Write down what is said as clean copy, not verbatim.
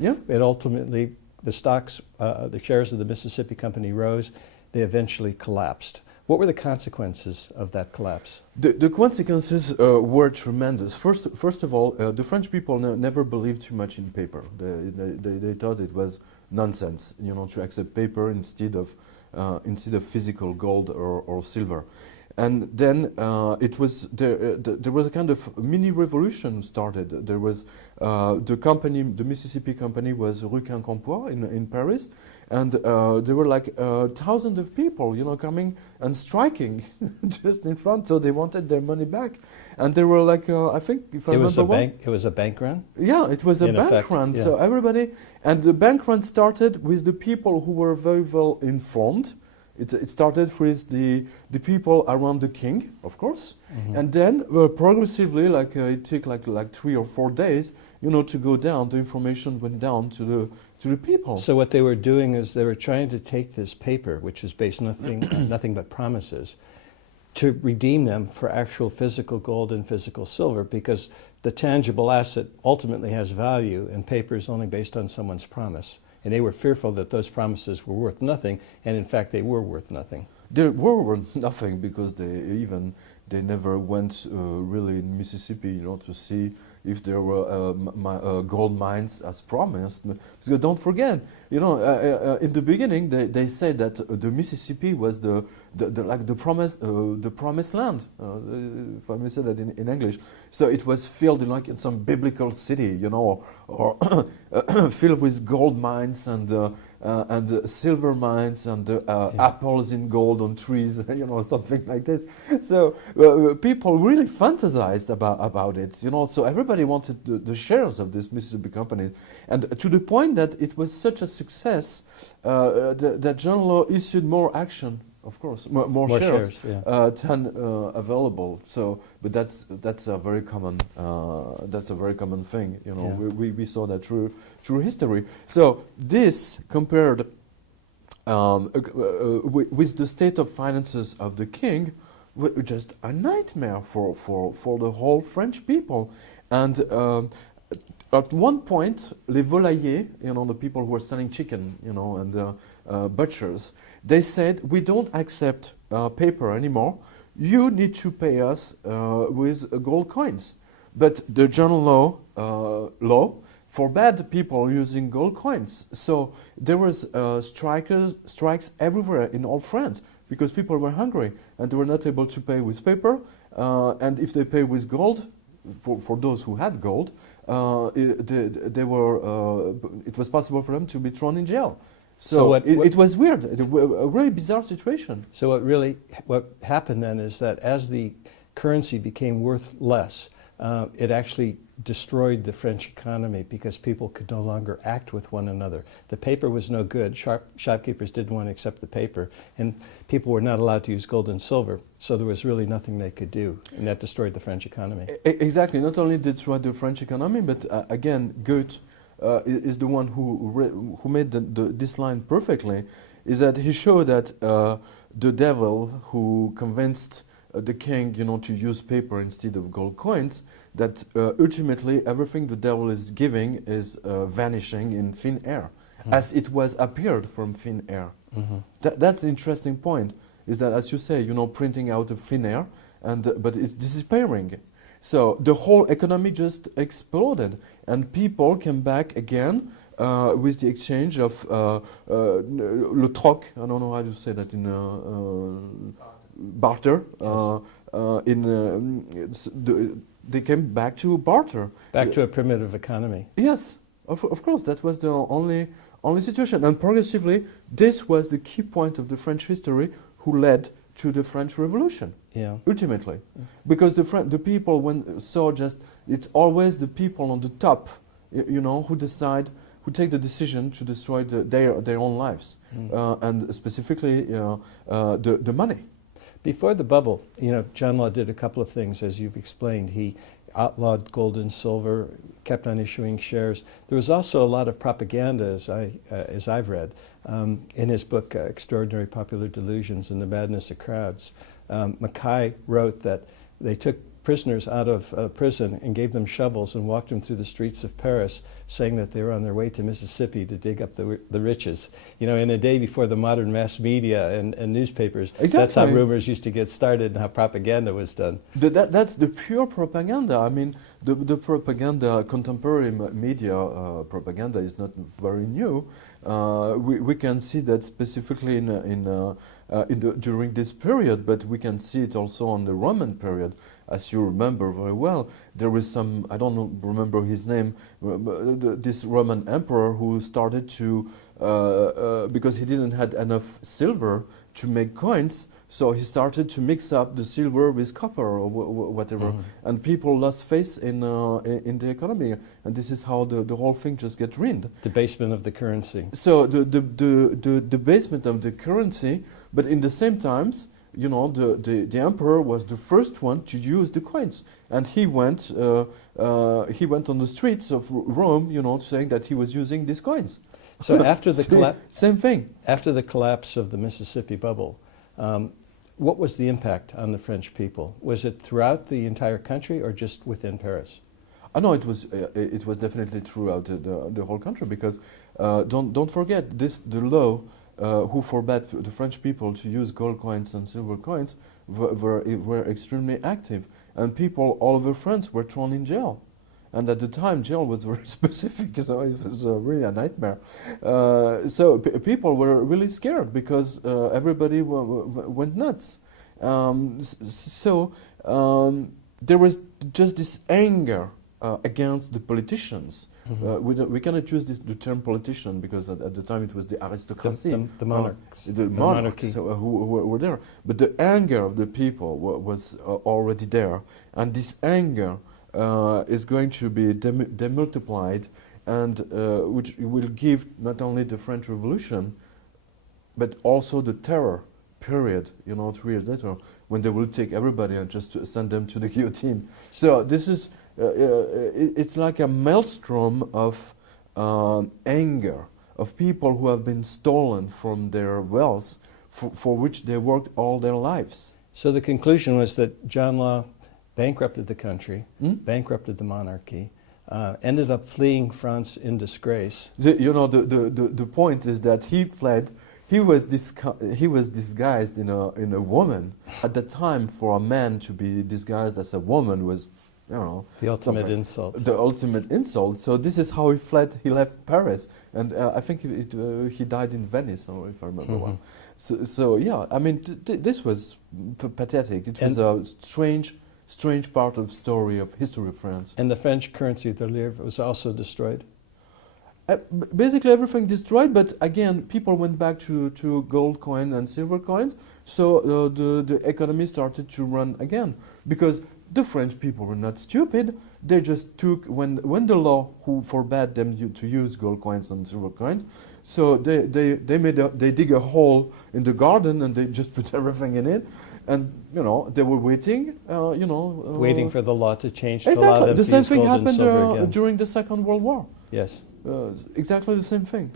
Yeah. It ultimately, the stocks, the shares of the Mississippi Company rose. They eventually collapsed. What were the consequences of that collapse? The consequences were tremendous. First of all, the French people never believed too much in paper. They thought it was nonsense, to accept paper instead of physical gold or silver. And then it was there was a kind of mini revolution started. There was the Mississippi Company was Rue Quincampoix in Paris, and there were like thousands of people, coming and striking just in front. So they wanted their money back, and they were like, I think if I remember It was a bank run. Yeah, it was a bank run. Yeah. So everybody, and the bank run started with the people who were very well informed. It started with the people around the king, of course, and then progressively, it took like 3 or 4 days, to go down. The information went down to the people. So what they were doing is they were trying to take this paper, which is based nothing but promises, to redeem them for actual physical gold and physical silver, because the tangible asset ultimately has value, and paper is only based on someone's promise. And they were fearful that those promises were worth nothing, and in fact they were worth nothing. They were worth nothing because they never went really in Mississippi, to see if there were gold mines as promised. Because don't forget, in the beginning they said that the Mississippi was the promised land, if I may say that in English. So it was filled in some biblical city, or filled with gold mines and silver mines and apples in gold on trees, something like this. So people really fantasized about it, So everybody wanted the shares of this Mississippi Company, and to the point that it was such a success that John Law issued more action. Of course, more shares yeah. than available. So, but that's a very common thing. Yeah. We saw that through history. So this compared with the state of finances of the king, just a nightmare for the whole French people. And at one point, les volaillers, the people who were selling chicken, and butchers, they said, we don't accept paper anymore. You need to pay us with gold coins. But the John Law forbade people using gold coins. So there was strikes everywhere in all France because people were hungry and they were not able to pay with paper. And if they pay with gold, for those who had gold, it was possible for them to be thrown in jail. So it was weird, a really bizarre situation. So what happened then is that as the currency became worth less, it actually destroyed the French economy because people could no longer act with one another. The paper was no good. Shopkeepers didn't want to accept the paper, and people were not allowed to use gold and silver, so there was really nothing they could do, and that destroyed the French economy. Exactly. Not only did it destroy the French economy, but again, Goethe is the one who made this line perfectly, is that he showed that the devil who convinced the king, to use paper instead of gold coins, that ultimately everything the devil is giving is vanishing in thin air, as it was appeared from thin air. That's the interesting point, is that, as you say, printing out of thin air, but it's disappearing. So the whole economy just exploded, and people came back again with the exchange of le troc. I don't know how to say that in barter. Yes. They came back to barter. Back to a primitive economy. Yes, of course, that was the only situation. And progressively, this was the key point of the French history who led to the French Revolution. Yeah. Ultimately, because the people saw it's always the people on the top, who take the decision to destroy their own lives, and specifically the money. Before the bubble, John Law did a couple of things, as you've explained. He outlawed gold and silver, kept on issuing shares. There was also a lot of propaganda, as I've read, in his book, Extraordinary Popular Delusions and the Madness of Crowds. Mackay wrote that they took prisoners out of prison and gave them shovels and walked them through the streets of Paris, saying that they were on their way to Mississippi to dig up the riches. You know, in a day before the modern mass media and newspapers, that's how Exactly. rumors used to get started and how propaganda was done. That's the pure propaganda. I mean, the propaganda, contemporary media propaganda is not very new. We can see that specifically during this period, but we can see it also on the Roman period. As you remember very well, there was some, I don't remember his name, this Roman emperor who started to, because he didn't have enough silver to make coins, so he started to mix up the silver with copper or whatever, and people lost faith in the economy, and this is how the whole thing just get ruined. Debasement of the currency. So the debasement of the currency, but in the same times, you know, the emperor was the first one to use the coins, and he went on the streets of Rome, you know, saying that he was using these coins. So after the same thing. After the collapse of the Mississippi bubble, what was the impact on the French people? Was it throughout the entire country or just within Paris? I know it was definitely throughout the whole country, because don't forget the law who forbade the French people to use gold coins and silver coins were extremely active, and people all over France were thrown in jail. And at the time, jail was very specific, so it was really a nightmare. So people were really scared because everybody went nuts. There was just this anger against the politicians. We cannot use the term politician because at the time it was the aristocracy, the monarchs, the monarchs who were there. But the anger of the people was already there, and this anger is going to be demultiplied, and which will give not only the French Revolution, but also the terror period, you know, 3 years later, when they will take everybody and just send them to the guillotine. So this is, it's like a maelstrom of anger, of people who have been stolen from their wealth, for which they worked all their lives. So the conclusion was that John Law bankrupted the country, bankrupted the monarchy, ended up fleeing France in disgrace. The point is that he fled. He was disguised in a woman. At the time, for a man to be disguised as a woman was, you know, the ultimate insult. The ultimate insult. So this is how he fled. He left Paris, and I think he died in Venice, or if I remember well. So yeah, I mean, this was pathetic. It was a strange part of history of France. And the French currency, the livre, was also destroyed? Basically everything destroyed, but again, people went back to gold coin and silver coins, so the economy started to run again. Because the French people were not stupid, they just took, when the law who forbade them to use gold coins and silver coins, so they dig a hole in the garden and they just put everything in it. And you know, they were waiting, waiting for the law to change to exactly. allow them The to same use thing gold and silver happened again. during the Second World War. Yes. Exactly the same thing.